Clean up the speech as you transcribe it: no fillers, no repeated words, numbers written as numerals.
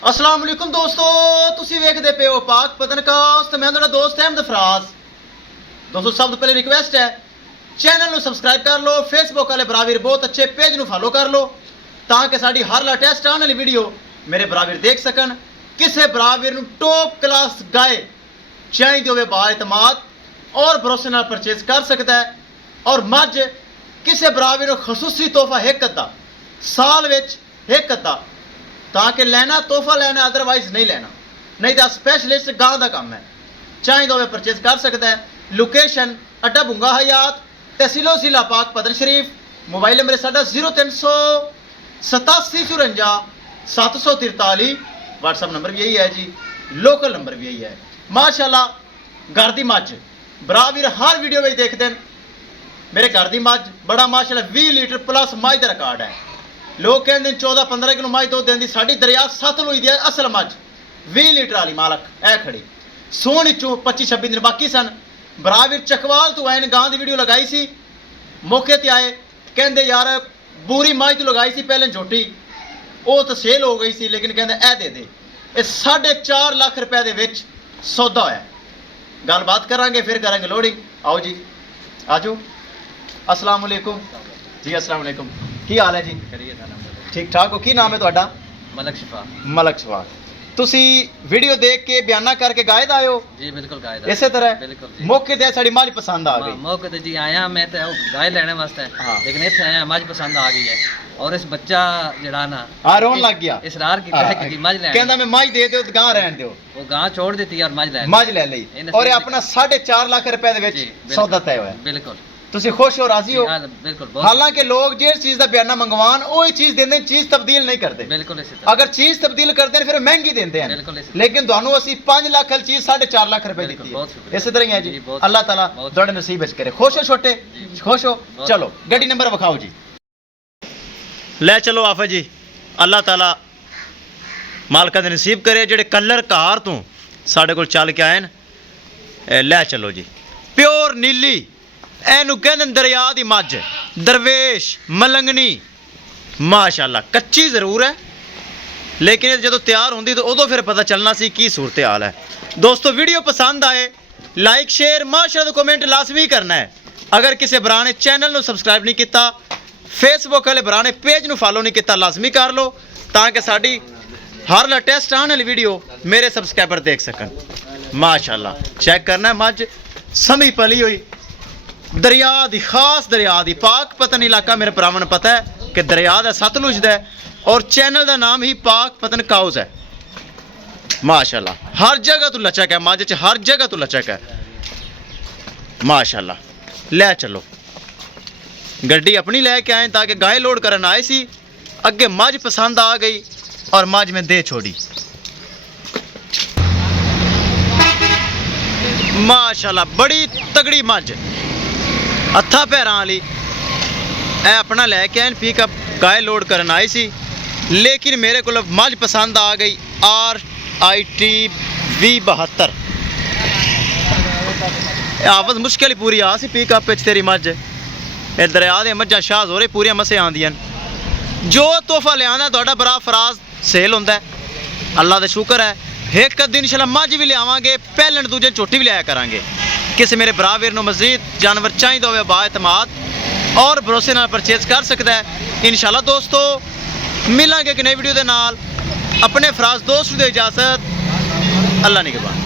अस्सलाम वालेकुम दोस्तों, तुसी वेखदे पे हो पाक पतनकास्ट। मैं तुहाडा दोस्त अहमद फराज। दोस्तों सब तो पहले रिक्वेस्ट है, चैनल ਨੂੰ सब्सक्राइब कर लो, फेसबुक वाले बरावीर बहुत अच्छे पेज ਨੂੰ फॉलो कर लो ताकि साड़ी हर लेटेस्ट आने वाली वीडियो मेरे बरावीर देख सकन। किसी बरावीर ਨੂੰ टॉप क्लास गाय चाहिए होवे बाएतमाद और भरोसे नाल परचेज कर सकता है। और मझ किसी बरावीर ਨੂੰ खसूसी तोहफा एक अद्धा साल विच एक अद्धा ताकि लेना तोहफा लेना, अदरवाइज नहीं लेना, नहीं तो स्पेशलिस्ट गांव का काम है। चाहे तो परचेज कर सकता है। लोकेशन अड्डा भुंगा हयात, तहसीलो जिला पाक पतन शरीफ। मोबाइल नंबर साडा 0387 54 743। व्हाट्सअप नंबर भी यही है जी, लोकल नंबर भी यही है। माशाल्लाह घर दी मझ बरावीर हर वीडियो में देखते हैं। मेरे घर दी मझ बड़ा माशाल्लाह 20 लीटर प्लस मझ का रिकॉर्ड है। लोग कहते 14-15 किलो मझ दुध देंदी, साड़ी दरिया सतलुज दी असल मझ 20 लीटर वाली मालक है खड़ी। सोहनी चो 25-26 दिन बाकी सन। बरावीर चकवाल तो आए गांव की वीडियो लगाई सी, मौके ते आए कहते यार बूरी मझ तो लगाई सी पहले झोटी, वो तो सेल हो गई सी, लेकिन कहते ए दे दे। ये 4.5 लाख रुपए दे विच सौदा होया। गलबात करांगे, फिर करांगे लोडिंग। आओ जी, आजो। अस्सलाम वालेकुम जी। अस्सलाम वालेकुम, की हाल है जी? ठीक ठाक हो? की नाम है ਤੁਹਾਡਾ? मलक शिफा। मलक शिफा। ਤੁਸੀਂ ਵੀਡੀਓ ਦੇਖ ਕੇ ਬਿਆਨਾ ਕਰਕੇ ਗਾਇ ਦਾ ਆਇਓ जी बिल्कुल गाय दा। ਇਸੇ ਤਰ੍ਹਾਂ बिल्कुल जी। ਮੌਕੇ ਤੇ ਸਾਡੀ ਮੱਝ ਪਸੰਦ ਆ ਗਈ। मौके ते जी आया मैं तो गाय लेने वास्ते, हाँ। लेकिन इत्थे आया मझ पसंद आ गई है। और इस बच्चा जड़ा ना ਹਾਂ ਰੋਣ ਲੱਗ ਗਿਆ। इसरार कीता है कि मझ लेनी। ਕਹਿੰਦਾ ਮੈਂ ਮੱਝ ਦੇ ਦਿਓ ਤੇ ਗਾਂ ਰਹਿਣ ਦਿਓ। वो गां छोड़ देती और मझ ले ਮੱਝ ਲੈ ਲਈ ਔਰ ਇਹ ਆਪਣਾ 4.5 ਲੱਖ ਰੁਪਏ ਦੇ ਵਿੱਚ जी, बिल्कुल। ਸੌਦਾ ਤੈਅ ਹੋਇਆ। बिल्कुल ਤੁਸੀਂ ਖੁਸ਼ ਹੋ, ਰਾਜ਼ੀ ਹੋ? हाँ, बिल्कुल बहुत। ਹਾਲਾਂਕਿ ਲੋਕ ਜਿਹੜੀ ਚੀਜ਼ ਦਾ ਬਿਆਨਾ ਮੰਗਵਾਉਣ ਉਹ ਹੀ ਚੀਜ਼ ਦਿੰਦੇ, ਚੀਜ਼ ਤਬਦੀਲ ਨਹੀਂ ਕਰਦੇ। बिल्कुल इसी तरह। ਅਗਰ ਚੀਜ਼ ਤਬਦੀਲ ਕਰਦੇ ਨੇ ਫਿਰ ਉਹ ਮਹਿੰਗੀ ਦਿੰਦੇ ਹਨ, ਬਿਲਕੁਲ ਇਸੇ ਤਰ੍ਹਾਂ। ਲੇਕਿਨ ਤੁਹਾਨੂੰ ਅਸੀਂ 5 ਲੱਖ ਵਾਲੀ ਚੀਜ਼ 4.5 ਲੱਖ ਰੁਪਏ ਬਿਲਕੁਲ, ਦਿੱਤੀ ਬਹੁਤ ਹੈ। ਸ਼ੁਕਰੀਆ। ਇਸੇ ਤਰ੍ਹਾਂ ਹੀ ਹੈ ਜੀ, ਜੀ, ਬਹੁਤ ਅੱਲਾਹ ਤਾਲਾ ਬਹੁਤ ਤੁਹਾਡੇ ਨਸੀਬ ਵਿੱਚ ਕਰੇ। ਖੁਸ਼ ਹੋ ਛੋਟੇ? ਜੀ। ਖੁਸ਼ ਹੋ? ਬਹੁਤ। ਚਲੋ ਗੱਡੀ ਨੰਬਰ ਵਿਖਾਓ ਜੀ। ਲੈ ਚਲੋ ਆਫਾ ਜੀ, ਅੱਲਾਹ ਤਾਲਾ ਮਾਲਕਾਂ ਦੇ ਨਸੀਬ ਕਰੇ ਜਿਹੜੇ ਕਲਰ ਘਾਰ ਤੋਂ ਸਾਡੇ ਕੋਲ ਚੱਲ ਕੇ ਆਏ ਨੇ। ਇਹ ਲੈ ਚਲੋ ਜੀ, ਪਿਓਰ ਨੀਲੀ, ਇਹਨੂੰ ਕਹਿੰਦੇ ਨੇ ਦਰਿਆ ਦੀ ਮੱਝ, ਦਰਵੇਸ਼ ਮਲੰਗਣੀ। ਮਾਸ਼ਾਅੱਲਾ ਕੱਚੀ ਜ਼ਰੂਰ ਹੈ, ਲੇਕਿਨ ਜਦੋਂ ਤਿਆਰ ਹੁੰਦੀ ਤਾਂ ਉਦੋਂ ਫਿਰ ਪਤਾ ਚੱਲਣਾ ਸੀ ਕੀ ਸੂਰਤ ਹਾਲ ਹੈ। ਦੋਸਤੋ ਵੀਡੀਓ ਪਸੰਦ ਆਏ ਲਾਈਕ ਸ਼ੇਅਰ ਮਾਸ਼ਾਅੱਲਾ ਕਮੈਂਟ ਲਾਜ਼ਮੀ ਕਰਨਾ ਹੈ। ਅਗਰ ਕਿਸੇ ਭਰਾ ਨੇ ਚੈਨਲ ਨੂੰ ਸਬਸਕ੍ਰਾਈਬ ਨਹੀਂ ਕੀਤਾ, ਫੇਸਬੁੱਕ ਵਾਲੇ ਭਰਾ ਨੇ ਪੇਜ ਨੂੰ ਫਾਲੋ ਨਹੀਂ ਕੀਤਾ, ਲਾਜ਼ਮੀ ਕਰ ਲਓ ਤਾਂ ਕਿ ਸਾਡੀ ਹਰ ਲੇਟੈਸਟ ਆਉਣ ਵਾਲੀ ਵੀਡੀਓ ਮੇਰੇ ਸਬਸਕ੍ਰਾਈਬਰ ਦੇਖ ਸਕਣ। ਮਾਸ਼ਾਅੱਲਾ ਚੈੱਕ ਕਰਨਾ ਮੱਝ ਸਮੀ ਪਲੀ ਹੋਈ दरिया दी, खास दरिया दी। पाक पतन इलाका मेरे भरावां नूं पता है कि दरिया दा सतलुज दा है और चैनल दा नाम ही पाक पतन काउज है। माशाल्लाह हर जगह तो लचक है मझ च, हर जगह तो लचक है माशाल्लाह। ले चलो गड्डी अपनी लैके आए ताकि गाय लोड करन आए सी, अगे मझ पसंद आ गई और मझ में दे छोड़ी। माशाल्लाह बड़ी तगड़ी मझ, हत्था पैरां वाली। ए अपना लैके आए पिकअप, गाय लोड करन आए सी, लेकिन मेरे को मझ पसंद आ गई RIT 2072। आवाज मुश्किल ही पूरी आ सी पिकअप तेरी मझ। ए दरिया दे मझां शाह जोरे पूरियां मसे आंदियां। जो तोहफा लिया तुहाडा बड़ा फराज सेल होंदा है, अल्लाह दा शुक्र है। एक दिन इंशाल्लाह मझ भी लियावांगे, पहलन दूजे झोटी भी लिया करांगे। किसी मेरे बरावीर नूं मजीद जानवर चाहिए होवे बाएतमाद और भरोसे नाल परचेज कर सकता है। इंशाल्लाह दोस्तों मिलांगे एक नई वीडियो दे नाल। अपने फराज दोस्त दे इजाजत, अल्लाह निगहबान।